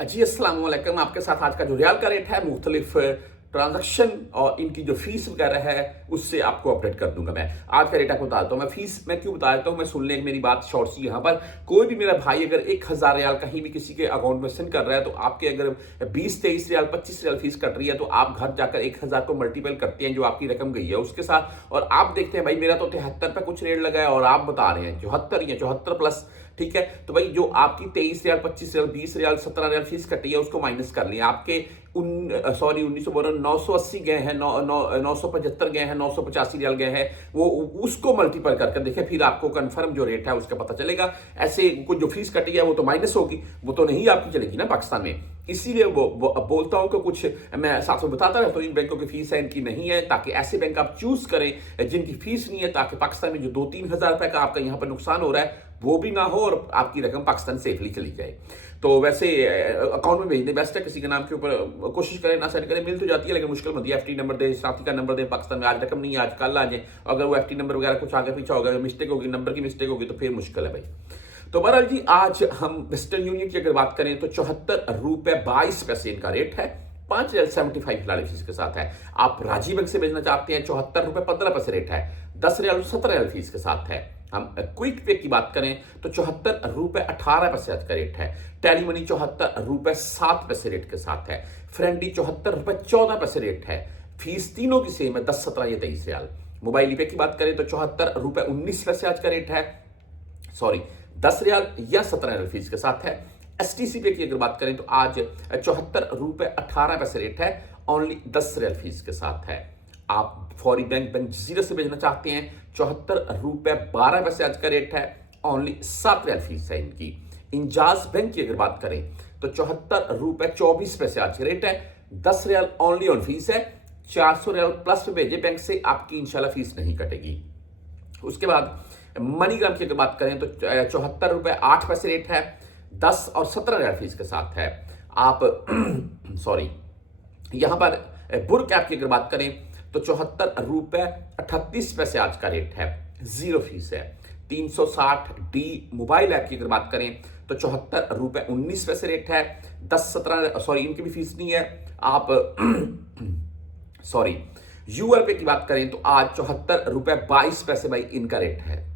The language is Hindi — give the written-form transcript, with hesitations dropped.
जी अस्सलाम वालेकुम। आपके साथ आज का जो रियाल का रेट है, मुख्तलिफ ट्रांजैक्शन और इनकी जो फीस वगैरह है उससे आपको अपडेट कर दूंगा। मैं आज का रेट आपको बताता हूँ। मैं फीस मैं क्यों बता देता हूँ, मैं सुन लें मेरी बात शॉर्ट सी। यहाँ पर कोई भी मेरा भाई अगर 1000 रियाल कहीं भी किसी के अकाउंट में सेंड कर रहा है, तो आपके अगर 20-23 रियाल 25 रियाल फीस कट रही है, तो आप घर जाकर 1000 को मल्टीपल करते हैं जो आपकी रकम गई है उसके साथ, और आप देखते हैं भाई मेरा तो 73 पे कुछ रेट लगा है और आप बता रहे हैं 74 या 74 प्लस। ठीक है, तो भाई जो आपकी 23 रियाल 25 रियाल 20 रियाल 17 रियाल फीस कटी है उसको माइनस कर लिया। आपके 980 गए हैं, 975 गए हैं, 985 रियाल गए हैं, वो उसको मल्टीपल करके देखें, फिर आपको कंफर्म जो रेट है उसका पता चलेगा। ऐसे कुछ जो फीस कटी है वो तो माइनस होगी, वो तो नहीं आपकी चलेगी ना पाकिस्तान में। इसीलिए वो बोलता हूं कि कुछ मैं साथ में बताता रहता हूं इन बैंकों की फीस है इनकी नहीं है, ताकि ऐसे बैंक आप चूज करें जिनकी फीस नहीं है, ताकि पाकिस्तान में जो 2-3 हजार रुपए का आपका यहां पर नुकसान हो रहा है वो भी ना हो और आपकी रकम पाकिस्तान सेफली चली जाए। तो वैसे अकाउंट में भेजने बेस्ट है, किसी के नाम के ऊपर कोशिश करें ना सेंड करें, मिल तो जाती है लेकिन मुश्किल मत है। एफटी नंबर दे, साथी का नंबर दे, पाकिस्तान में आज रकम नहीं है, आज कल आ जाए। अगर वो एफटी नंबर वगैरह कुछ आगे पीछे होगा, मिस्टेक होगी, नंबर की मिस्टेक होगी, तो फिर मुश्किल है भाई। तो बहरहाल जी, आज हम वेस्टर्न यूनियन की अगर बात करें तो 74 रुपए 22 पैसे इनका रेट है। 5 रियाल 75 फिलहाल फीस के साथ है। आप राजी बैंक से भेजना चाहते हैं, 74 रुपए 15 पैसे रेट है। 10 रियाल 17 रियाल फीस के साथ है। हम क्विक पे की बात करें तो 74 रुपए 18 पैसे आज का रेट है। टेली मनी 74 रुपए 7 पैसे रेट के साथ है। फ्रेंडी 74 रुपए 14 पैसे रेट है। फीस तीनों की सेम है, 10 17 या 23 रियाल। मोबाइल पे की बात करें तो 74 रुपए 19 पैसे आज का रेट है। सॉरी, 10 रियाल या 17 रियाल फीस के साथ है। एसटीसी पे की अगर बात करें तो आज 74 रुपए 18 पैसे रेट है, ओनली 10 रियाल फीस के साथ है। आप फौरी बैंक जजीरा से भेजना चाहते हैं, 74 रुपए 12 पैसे आज का रेट है, ओनली 7 रियाल फीस है इनकी। इंजाज बैंक की अगर बात करें तो 74 रुपए 24 पैसे आज का रेट है, 10 रियाल ओनली ऑन फीस है। 400 रियाल प्लस पे भेजे बैंक से, आपकी इंशाल्लाह फीस नहीं कटेगी। उसके बाद मनीग्राम की अगर बात करें तो 74 रुपए 8 पैसे रेट है, 10 और 17 रियाल फीस के साथ है। आप सॉरी, यहां पर बुर कैप की अगर बात करें तो 74 रुपए 38 पैसे आज का रेट है, जीरो फीस है। 360D मोबाइल ऐप की अगर बात करें तो 74 रुपए 19 पैसे रेट है, 10 17 सॉरी इनकी भी फीस नहीं है। आप सॉरी, यूआर पे की बात करें तो आज 74 रुपए 22 पैसे भाई इनका रेट है।